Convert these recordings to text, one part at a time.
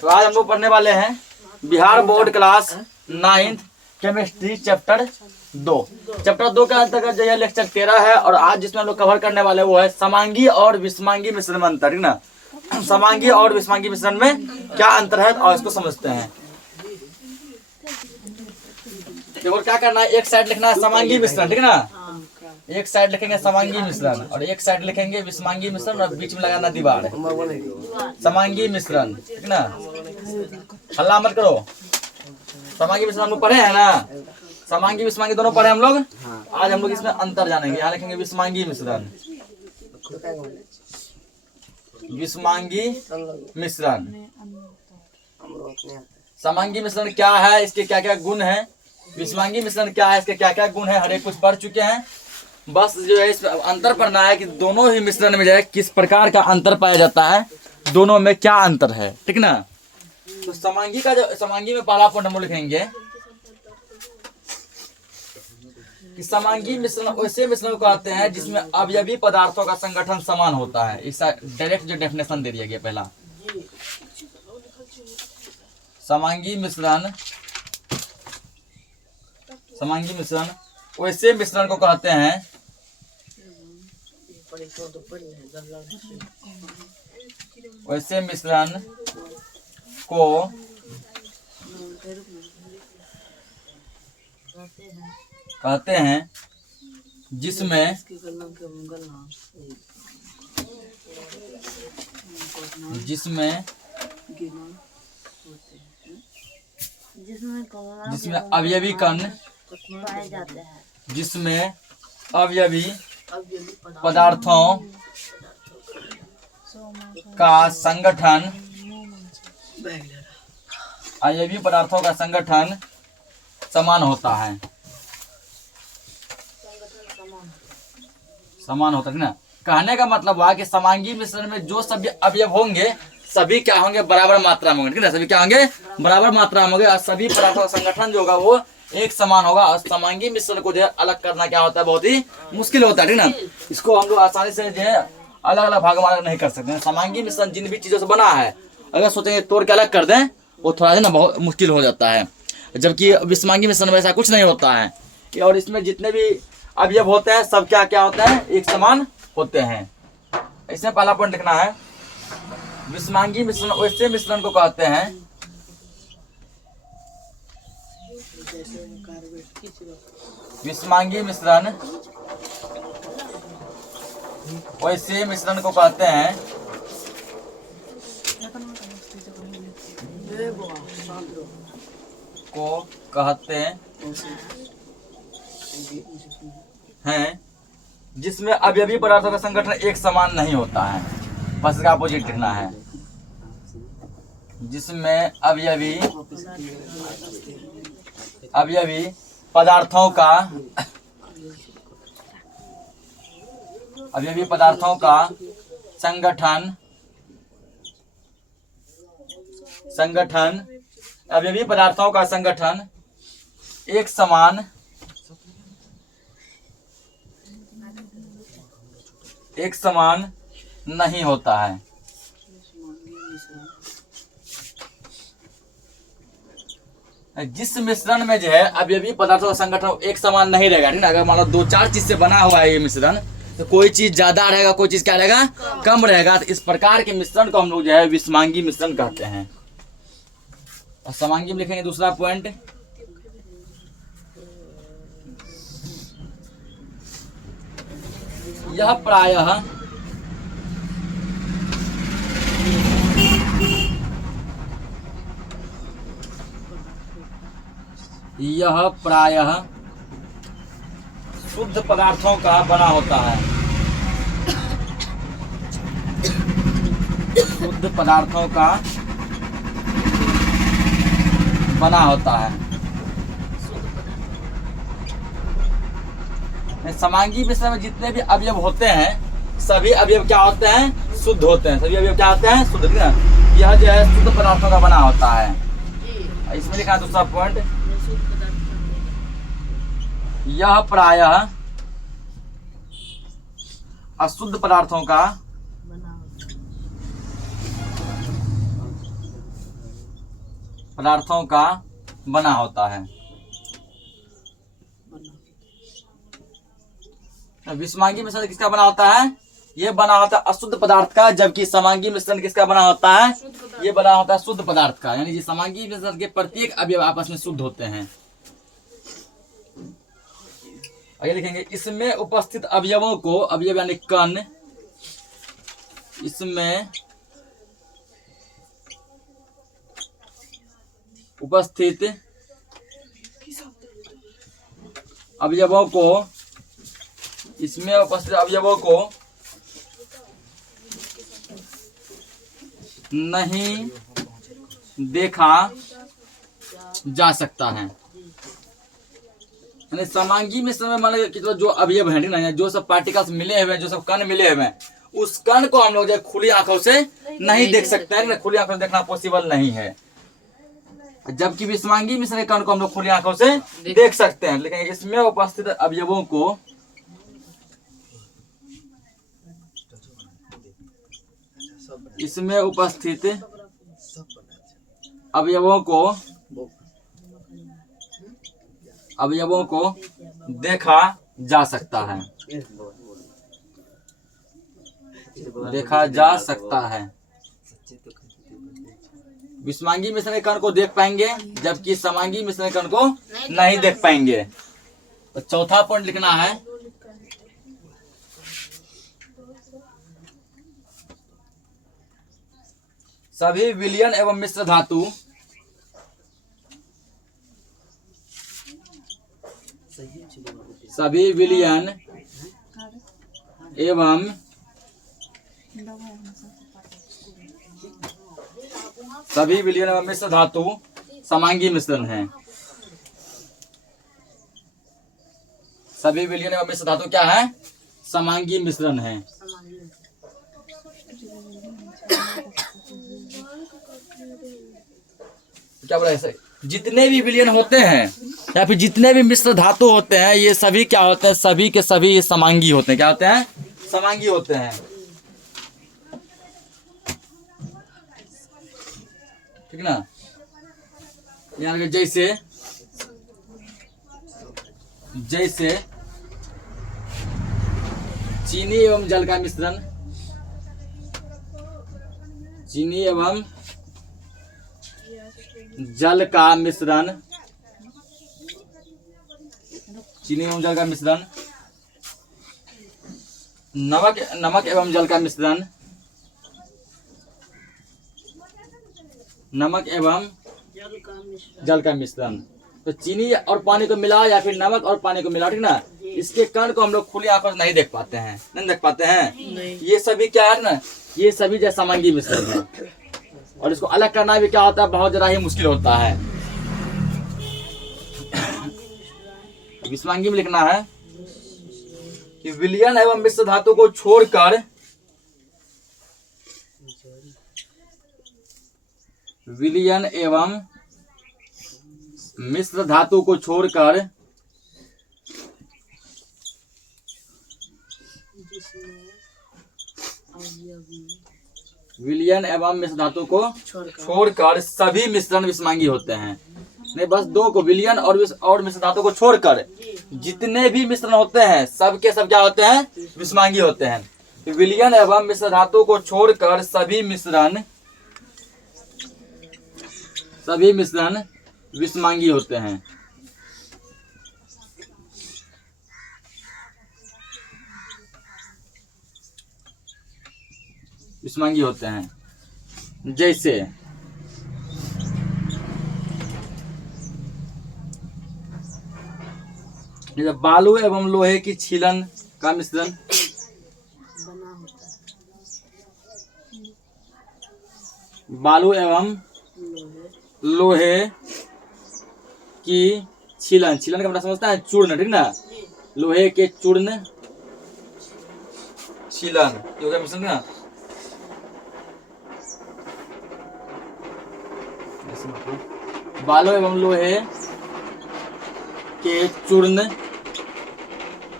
तो आज हम लोग पढ़ने वाले हैं Bihar board class 9th chemistry chapter 2। Chapter 2 के अंतर्गत जो है लेक्चर 13 है और आज जिसमें हम लोग कवर करने वाले वो है समांगी और विषमांगी मिश्रण में अंतर, ठीक ना। समांगी और विषमांगी मिश्रण में क्या अंतर है और इसको समझते हैं। देखो क्या करना है, एक साइड लिखना है समांगी मिश्रण, ठीक ना। एक साइड लिखेंगे समांगी मिश्रण और एक साइड लिखेंगे विषमांगी मिश्रण और बीच में लगाना दीवार समांगी मिश्रण, ठीक ना। हल्ला मत करो। समांगी मिश्रण हम लोग पढ़े हैं ना, समांगी विषमांगी दोनों पढ़े हम लोग। आज हम लोग इसमें अंतर जानेंगे। यहाँ लिखेंगे विषमांगी मिश्रण, विषमांगी मिश्रण। समांगी मिश्रण क्या है, इसके क्या क्या गुण है, विषमांगी मिश्रण क्या है, इसके क्या क्या गुण है, हर एक कुछ पढ़ चुके हैं। बस जो है इस अंतर पढ़ना है कि दोनों ही मिश्रण में जो है किस प्रकार का अंतर पाया जाता है, दोनों में क्या अंतर है, ठीक ना। तो समांगी का जो समांगी में पहला पॉइंट हम लोग लिखेंगे कि समांगी मिश्रण वैसे मिश्रण को कहते हैं जिसमें अवयवी पदार्थों का संगठन समान होता है। इसका डायरेक्ट जो डेफिनेशन दे दिया गया पहला, समांगी मिश्रण, समांगी मिश्रण वैसे मिश्रण को कहते हैं वैसे मिश्रण को कहते हैं जिसमें अवयवी कण पाए जाते हैं, जिसमें अवयवी पदार्थों का संगठन, अवयवी पदार्थों का संगठन समान होता है, समान होता है ना। कहने का मतलब हुआ कि समांगी मिश्रण में जो सभी अवयव होंगे सभी क्या होंगे, बराबर मात्रा में होंगे, ठीक है। सभी क्या होंगे, बराबर मात्रा में होंगे और सभी पदार्थों का संगठन जो होगा वो एक समान होगा। और समांगी मिश्रण को जो है अलग करना क्या होता है, बहुत ही मुश्किल होता है, ठीक ना। इसको हम लोग आसानी से जो है अलग अलग भाग में अलग नहीं कर सकते हैं। समांगी मिश्रण जिन भी चीजों से बना है अगर सोचेंगे तोड़ के अलग कर दें वो थोड़ा सा ना बहुत मुश्किल हो जाता है, जबकि विषमांगी मिश्रण में ऐसा कुछ नहीं होता है। और इसमें जितने भी अवयव होते हैं सब क्या क्या होते हैं, एक समान होते हैं। इसमें पहला पॉइंट लिखना है, विषमांगी मिश्रण वैसे मिश्रण को कहते हैं विषमांगी मिश्रण वैसे मिश्रण को कहते हैं जिसमें अवयवी पदार्थों का संगठन एक समान नहीं होता है। बस इसका अपोजिट लिखना है, जिसमें अवयवी पदार्थों का संगठन अवयवी पदार्थों का संगठन एक समान नहीं होता है। जिस मिश्रण में जो है अवयवी पदार्थों का संगठन एक समान नहीं रहेगा, ठीक ना। अगर मान लो 2-4 चीज से बना हुआ है ये मिश्रण, तो कोई चीज ज्यादा रहेगा, कोई चीज क्या रहेगा, कम रहेगा। तो इस प्रकार के मिश्रण को हम लोग जो है विषमांगी मिश्रण कहते हैं। और समांगी में लिखेंगे दूसरा पॉइंट, यह प्रायः शुद्ध पदार्थों का बना होता है, शुद्ध पदार्थों का बना होता है। समांगी मिश्रण में जितने भी अवयव होते हैं सभी अवयव क्या होते हैं, शुद्ध होते हैं। सभी अवयव क्या होते हैं, शुद्ध, ठीक ना। यह जो है शुद्ध पदार्थों का बना होता है। इसमें लिखा है दूसरा पॉइंट, यह प्रायः अशुद्ध पदार्थों का पदार्थों का बना होता है। विषमांगी मिश्रण किसका बना होता है? ये बना होता है अशुद्ध पदार्थ का, जबकि समांगी मिश्रण किसका बना होता है? ये बना होता है शुद्ध पदार्थ का। यानी समांगी मिश्रण के प्रत्येक अवयव आपस में शुद्ध होते हैं। आगे लिखेंगे इसमें उपस्थित अवयवों को, अवयव यानी कण, इसमें उपस्थित अवयवों को, इसमें उपस्थित अवयवों को नहीं देखा जा सकता है। यानी समांगी मिश्रण में मान लीजिए कि जो अवयव है ना, जो सब पार्टिकल्स मिले हुए हैं, जो सब कण मिले हुए हैं, उस कण को हम लोग जो खुली आंखों से नहीं देख सकते हैं। खुली आंखों से देखना पॉसिबल नहीं है, जबकि विषमांगी मिश्रण के कण को हम लोग खुली आंखों से देख सकते हैं। लेकिन इसमें उपस्थित अवयवों को अवयवों को देखा जा सकता है, देखा जा सकता है। विषमांगी मिश्रण के कण को देख पाएंगे, जबकि समांगी मिश्रण के कण को नहीं देख पाएंगे। तो चौथा पॉइंट लिखना है, सभी विलयन एवं मिश्र धातु सभी विलयन एवं मिश्र धातु समांगी मिश्रण है। सभी विलयन एवं मिश्र धातु क्या है? समांगी मिश्रण है। क्या बोला है? जितने भी विलयन होते हैं या फिर जितने भी मिश्र धातु होते हैं, ये सभी क्या होते हैं? सभी के सभी ये समांगी होते हैं। क्या होते हैं? समांगी होते हैं। ठीक ना? यहाँ जैसे चीनी एवं जल का मिश्रण, चीनी एवं जल का मिश्रण, चीनी एवं जल का मिश्रण, नमक एवं जल का मिश्रण, नमक एवं जल का मिश्रण। तो चीनी और पानी को मिला या फिर नमक और पानी को मिला, ठीक ना, इसके कण को हम लोग खुली आंखों से नहीं देख पाते हैं। नहीं देख पाते हैं। ये सभी क्या है ना, ये सभी जो समांगी मिश्रण है, और इसको अलग करना भी क्या होता है? बहुत ज्यादा ही मुश्किल होता है। विषमांगी में लिखना है कि विलयन एवं मिश्र धातु को छोड़कर विलयन एवं मिश्र धातु को छोड़कर विलयन एवं मिश्र धातु को छोड़कर सभी मिश्रण विषमांगी होते हैं। नहीं, बस दो को, विलयन और मिश्र धातु को छोड़कर जितने भी मिश्रण होते हैं सब के सब क्या होते हैं? विषमांगी होते हैं। विलयन एवं मिश्र धातु को छोड़कर सभी मिश्रण विषमांगी होते हैं। विषमांगी होते हैं। जैसे बालू एवं लोहे की छीलन का मिश्रण, बालू एवं लोहे की छीलन, छीलन का मतलब समझता है? चूर्ण, ठीक ना, लोहे के चूर्ण, छीलन, ये क्या मिश्रण ना, बालू एवं लोहे के चूर्ण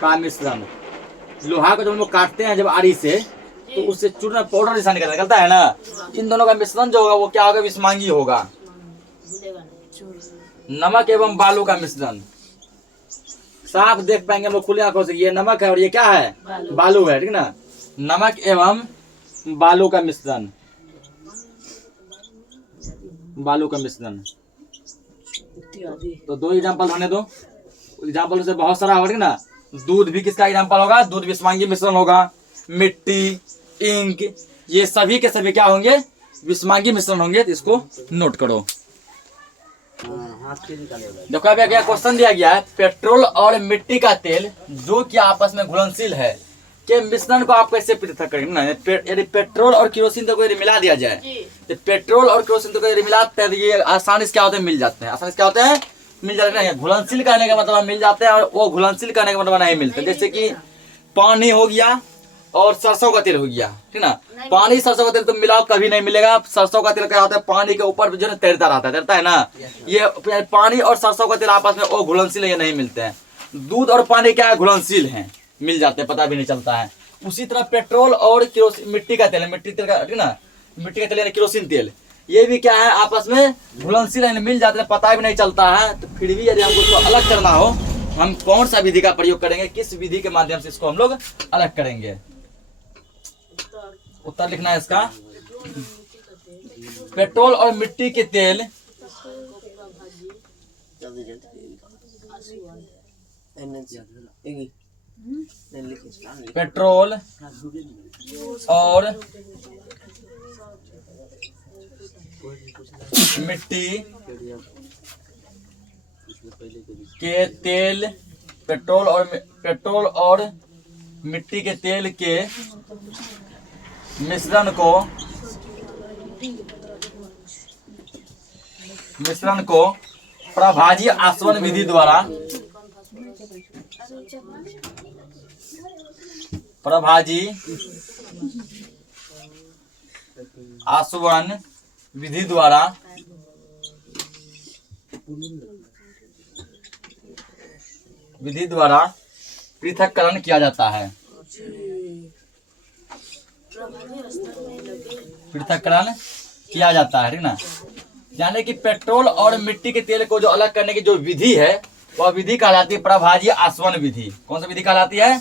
का मिश्रण। लोहा को जब हम लोग काटते हैं जब आरी से, तो उससे चूर्ण पाउडर जैसा निकलता है ना, इन दोनों का मिश्रण जो होगा वो क्या होगा? विषमांगी होगा। नमक एवं बालू का मिश्रण। साफ देख पाएंगे हम लोग खुले आंखों से, ये नमक है और ये क्या है, बालू है, ठीक ना। नमक एवं बालू का मिश्रण, बालू का मिश्रण। तो दो एग्जाम्पल होने दो, एग्जाम्पल से बहुत सारा होगा, ठीक ना। दूध भी किसका एग्जाम्पल होगा, दूध विषमांगी मिश्रण होगा। मिट्टी, इंक, ये सभी के सभी क्या होंगे, विषमांगी मिश्रण होंगे। तो इसको नोट करो। देखो अभी क्या क्वेश्चन दिया गया है, पेट्रोल और मिट्टी का तेल जो कि आपस में घुलनशील है के मिश्रण को आप कैसे पृथक करेंगे ना। यदि पेट्रोल और केरोसिन को यदि मिला दिया जाए तो पेट्रोल और केरोसिन को यदि मिलाते हैं तो ये आसानी से क्या होते हैं, मिल जाते हैं। आसानी से क्या होते हैं, मिल जाते हैं। घुलनशील करने का मतलब मिल जाते हैं और वो घुलनशील करने का मतलब नहीं मिलते। जैसे कि पानी हो गया और सरसों का तेल हो गया, ठीक ना। पानी सरसों का तेल तो मिलाओ कभी नहीं मिलेगा। सरसों का तेल क्या होता है, पानी के ऊपर जो है तैरता रहता है ना। ये पानी और सरसों का तेल आपस में वो घुलनशील है, ये नहीं मिलते हैं। दूध और पानी क्या है, घुलनशील हैं, मिल जाते हैं, पता भी नहीं चलता है। उसी तरह पेट्रोल और केरोसिन, मिट्टी का तेल है, मिट्टी तेल का, ठीक ना, मिट्टी का तेल यानी केरोसिन तेल, ये भी क्या है, आपस में घुलनशील है, मिल जाते हैं, पता भी नहीं चलता है। तो फिर भी यदि हमको इसको अलग करना हो, हम कौन सा विधि का प्रयोग करेंगे, किस विधि के माध्यम से इसको हम लोग अलग करेंगे। उत्तर लिखना है इसका। पेट्रोल और मिट्टी के तेल पेट्रोल और मिट्टी के तेल, पेट्रोल और मिट्टी के तेल के मिश्रण को प्रभाजी आसवन विधि द्वारा पृथक्करण किया जाता है। पृथक्करण किया जाता है, ठीक ना। यानी कि पेट्रोल और मिट्टी के तेल को जो अलग करने की जो विधि है वह विधि कहलाती है प्रभाजी आसवन विधि। कौन सी विधि कहलाती है,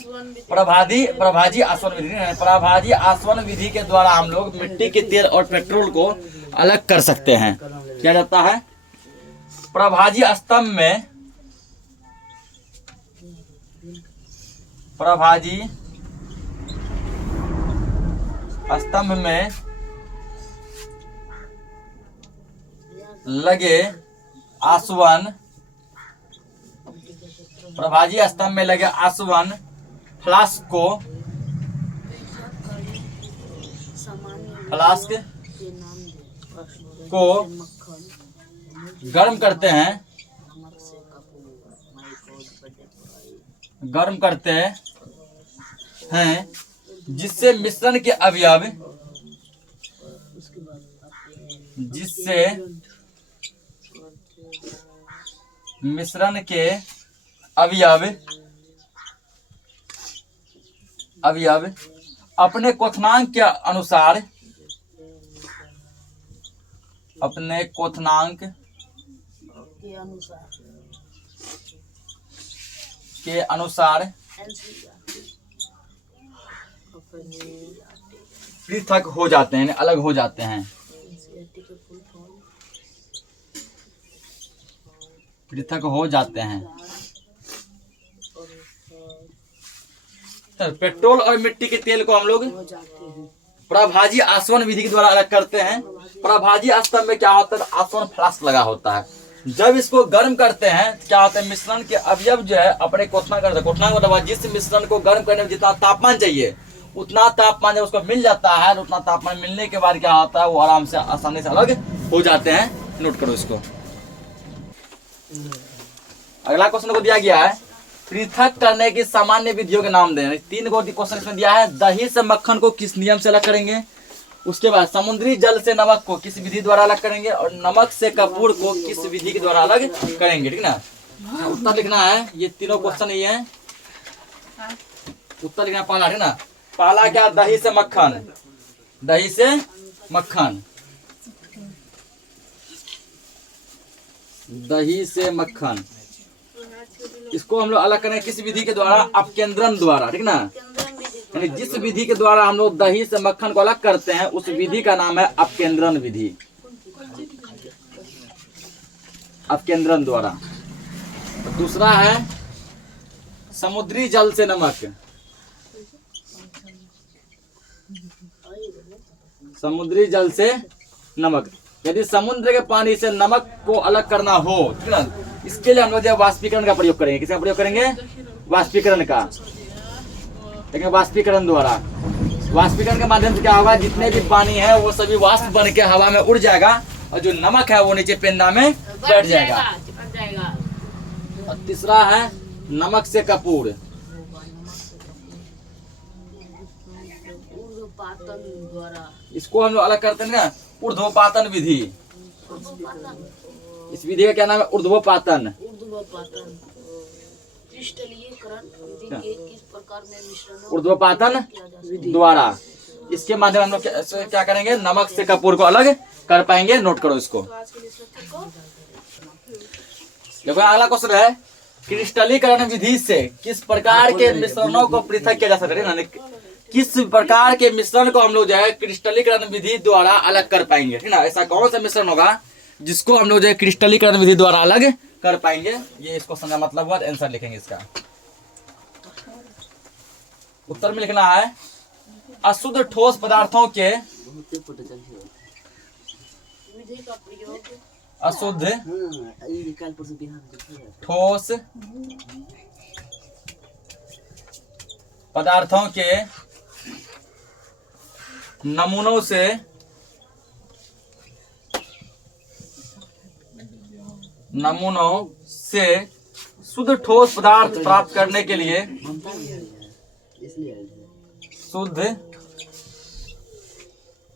प्रभाजी आसवन विधि। प्रभाजी आसवन विधि के द्वारा हम लोग मिट्टी के तेल और पेट्रोल को अलग कर सकते हैं। क्या जाता है, प्रभाजी स्तंभ में लगे आसवन फ्लास्क को गर्म करते हैं जिससे मिश्रण के अवयव अपने क्वथनांक के अनुसार पृथक हो जाते हैं, अलग हो जाते हैं। तो पेट्रोल और मिट्टी के तेल को हम लोग प्रभाजी आसवन विधि के द्वारा अलग करते हैं। प्रभाजी स्तंभ में क्या होता है, आसवन फ्लास्क लगा होता है। जब इसको गर्म करते हैं क्या होता है, मिश्रण के अवयव जो है अपने क्वथनांक करते हैं। क्वथनांक मतलब जिस मिश्रण को गर्म करने में जितना तापमान चाहिए उतना तापमान जब उसको मिल जाता है, उतना तापमान मिलने के बाद क्या होता है, वो आराम से आसानी से अलग हो जाते हैं। नोट करो इसको। अगला क्वेश्चन को दिया गया है, पृथक करने की सामान्य विधियों के नाम दें। 3 को क्वेश्चन इसमें दिया है। दही से मक्खन को किस नियम से अलग करेंगे, उसके बाद समुद्री जल से नमक को किस विधि द्वारा अलग करेंगे, और नमक से कपूर को किस विधि के द्वारा अलग करेंगे, ठीक ना। उत्तर लिखना है, ये तीनों क्वेश्चन ये है। उत्तर लिखना पहला, ठीक ना। पहला क्या, दही से मक्खन। दही से मक्खन, इसको हम लोग अलग करें किस विधि के द्वारा? अपकेंद्रन द्वारा, ठीक ना। यानी जिस विधि के द्वारा हम लोग दही से मक्खन को अलग करते हैं उस विधि का नाम है अपकेंद्रन विधि, अपकेंद्रन द्वारा। तो दूसरा है समुद्री जल से नमक, समुद्री जल से नमक। यदि समुद्र के पानी से नमक को अलग करना हो, ठीक ना, इसके लिए हम लोग वाष्पीकरण का प्रयोग करेंगे। किसका प्रयोग करेंगे? वाष्पीकरण का। लेकिन वाष्पीकरण द्वारा, वाष्पीकरण के माध्यम से क्या होगा? जितने भी पानी है वो सभी वाष्प बन के हवा में उड़ जाएगा और जो नमक है वो नीचे पेंदा में बैठ जाएगा। और तीसरा है नमक से कपूर, इसको हम लोग अलग करते हैं ना, ऊर्ध्वपातन विधि। इस विधि का क्या नाम है? ऊर्ध्वपातन। ऊर्ध्वपातन द्वारा, इसके माध्यम हम लोग क्या करेंगे? नमक से कपूर को अलग कर पाएंगे। नोट करो इसको। देखो अगला क्वेश्चन है, क्रिस्टलीकरण विधि से किस प्रकार के मिश्रणों को पृथक किया जा सकता है? किस प्रकार के मिश्रण को हम लोग जो है क्रिस्टलीकरण विधि द्वारा अलग कर पाएंगे, ठीक ना। ऐसा कौन सा मिश्रण होगा जिसको हम लोग जो है क्रिस्टलीकरण विधि द्वारा अलग कर पाएंगे? ये इसको समझा मतलब हुआ, आंसर लिखेंगे इसका। उत्तर में लिखना है अशुद्ध ठोस पदार्थों के, अशुद्ध ठोस पदार्थों के नमूनों से शुद्ध ठोस पदार्थ प्राप्त करने के लिए, शुद्ध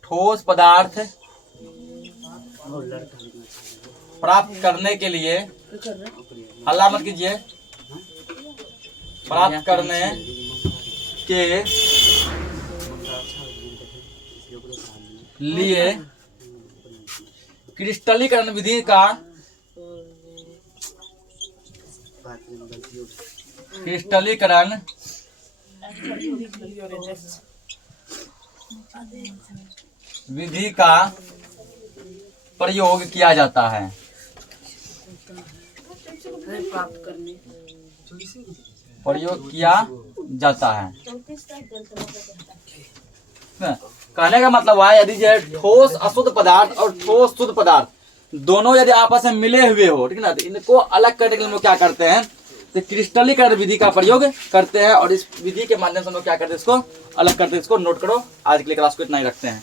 ठोस पदार्थ प्राप्त करने के लिए, हल्ला मत कीजिए, प्राप्त करने के लिए क्रिस्टलीकरण विधि का, क्रिस्टलीकरण विधि का प्रयोग किया जाता है। प्रयोग किया जाता है। कहने का मतलब है यदि जो है ठोस अशुद्ध पदार्थ और ठोस शुद्ध पदार्थ दोनों यदि आपस में मिले हुए हो, ठीक ना, तो इनको अलग करने के लिए हम लोग क्या करते हैं? तो क्रिस्टलीकरण विधि का प्रयोग करते हैं और इस विधि के माध्यम से हम लोग क्या करते हैं? इसको अलग करते हैं। इसको नोट करो। आज के लिए क्लास को इतना ही रखते हैं।